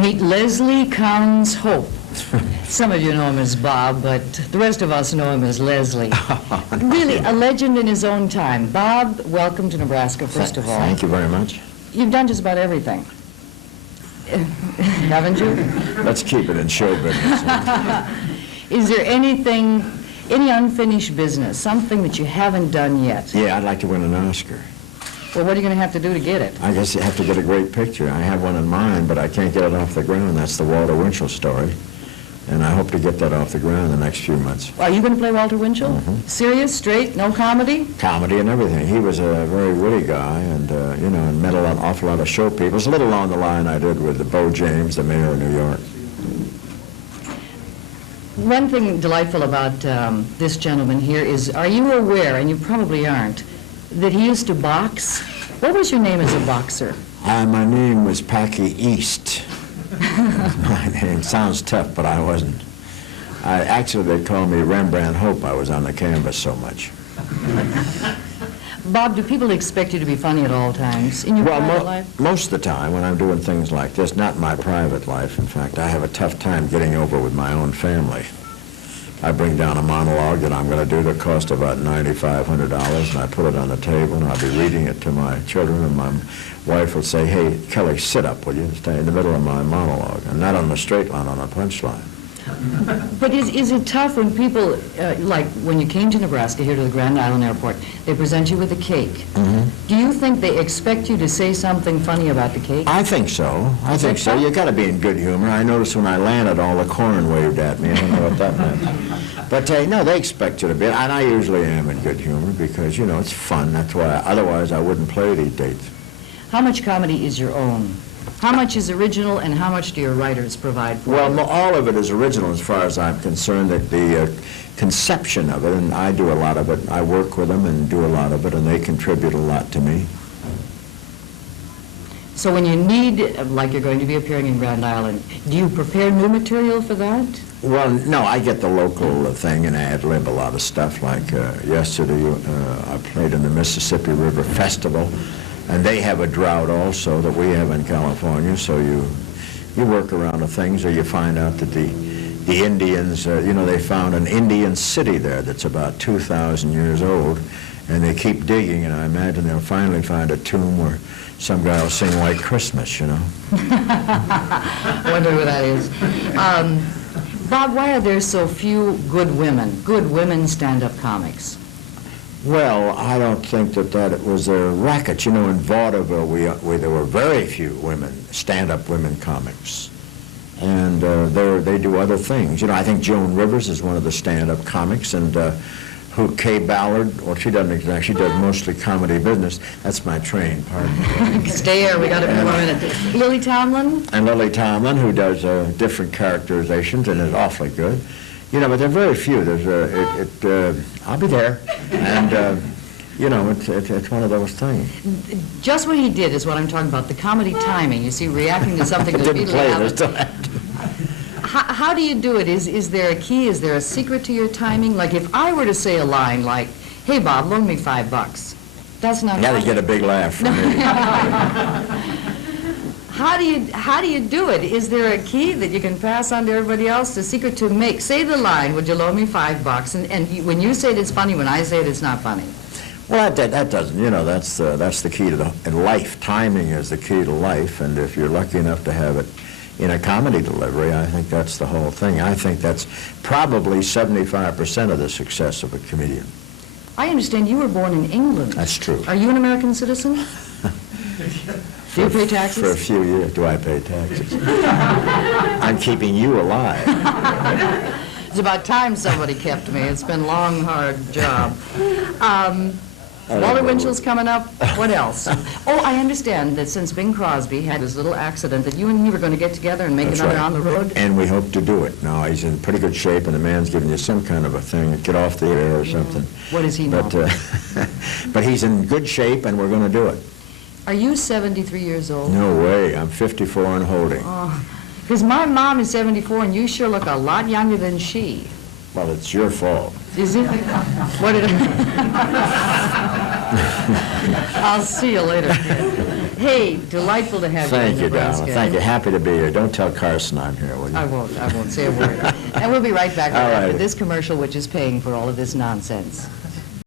Meet Leslie Collins Hope. Some of you know him as Bob, but the rest of us know him as Leslie. Really, a legend in his own time. Bob, welcome to Nebraska, first of all. Thank you very much. You've done just about everything. Haven't you? Let's keep it in show business. Is there anything, any unfinished business, something that you haven't done yet? Yeah, I'd like to win an Oscar. Well, what are you going to have to do to get it? I guess you have to get a great picture. I have one in mind, but I can't get it off the ground. That's the Walter Winchell story. And I hope to get that off the ground in the next few months. Are you going to play Walter Winchell? Mm-hmm. Serious, straight, no comedy? Comedy and everything. He was a very witty guy and, you know, and met an awful lot of show people. It was a little along the line I did with Bo James, the mayor of New York. One thing delightful about this gentleman here is, are you aware, and you probably aren't, that he used to box? What was your name as a boxer? My name was Packy East. My name sounds tough, but I wasn't. Actually, they called me Rembrandt Hope. I was on the canvas so much. Bob, do people expect you to be funny at all times in your private life? Most of the time when I'm doing things like this, not in my private life. In fact, I have a tough time getting over with my own family. I bring down a monologue that I'm going to do that costs about $9,500, and I put it on the table, and I'll be reading it to my children, and my wife will say, "Hey, Kelly, sit up, will you? Stay in the middle of my monologue," and not on the straight line, on a punch line. But is it tough when people, like when you came to Nebraska here to the Grand Island Airport, they present you with a cake? Mm-hmm. Do you think they expect you to say something funny about the cake? I think so. I think so. You got to be in good humor. I noticed when I landed, all the corn waved at me. I don't know what that meant. But no, they expect you to be, and I usually am in good humor because, you know, it's fun. That's why. Otherwise, I wouldn't play these dates. How much comedy is your own? How much is original, and how much do your writers provide for Well, you? all of it is original as far as I'm concerned. That the conception of it, and I do a lot of it. I work with them and do a lot of it, and they contribute a lot to me. So when you need, like you're going to be appearing in Grand Island, do you prepare new material for that? Well, no, I get the local thing and ad-lib a lot of stuff. Like yesterday, I played in the Mississippi River Festival, and they have a drought also that we have in California, so you work around the things, or you find out that the Indians, you know, they found an Indian city there that's about 2,000 years old, and they keep digging, and I imagine they'll finally find a tomb where some guy will sing White Christmas, you know. Wonder who that is. Bob, why are there so few good women stand-up comics? Well, I don't think that it was a racket. You know, in vaudeville, there were very few women, stand-up women comics. And they do other things. You know, I think Joan Rivers is one of the stand-up comics, and who Kay Ballard, well, she doesn't exactly, she does mostly comedy business. That's my train, pardon me. Stay here, we got a few more minutes. Lily Tomlin? And Lily Tomlin, who does different characterizations and is awfully good. You know, but there are very few. There's I'll be there, and you know, it's one of those things. Just what he did is what I'm talking about. The comedy timing. You see, reacting to something that didn't play this time. How do you do it? Is there a key? Is there a secret to your timing? Like if I were to say a line like, "Hey Bob, loan me $5." That's not. Gotta get a big laugh from me. How do you do it? Is there a key that you can pass on to everybody else? The secret to say the line, "Would you loan me $5?" And when you say it, it's funny. When I say it, it's not funny. Well, that doesn't. You know, that's the key to in life. Timing is the key to life, and if you're lucky enough to have it in a comedy delivery, I think that's the whole thing. I think that's probably 75% of the success of a comedian. I understand you were born in England. That's true. Are you an American citizen? Do you pay taxes? For a few years. Do I pay taxes? I'm keeping you alive. It's about time somebody kept me. It's been a long, hard job. Walter Winchell's coming up. What else? Oh, I understand that since Bing Crosby had his little accident that you and me were going to get together and make another On the Road. And we hope to do it. No, he's in pretty good shape, and the man's giving you some kind of a thing, get off the air or something. What does he know? But he's in good shape, and we're going to do it. Are you 73 years old? No way. I'm 54 and holding. Oh, because my mom is 74, and you sure look a lot younger than she. Well, it's your fault. Is it? What did I... I'll see you later. Hey, delightful to have you Thank in you, Nebraska. darling. Thank you. Happy to be here. Don't tell Carson I'm here, will you? I won't say a word. And we'll be right back All right. after this commercial, which is paying for all of this nonsense.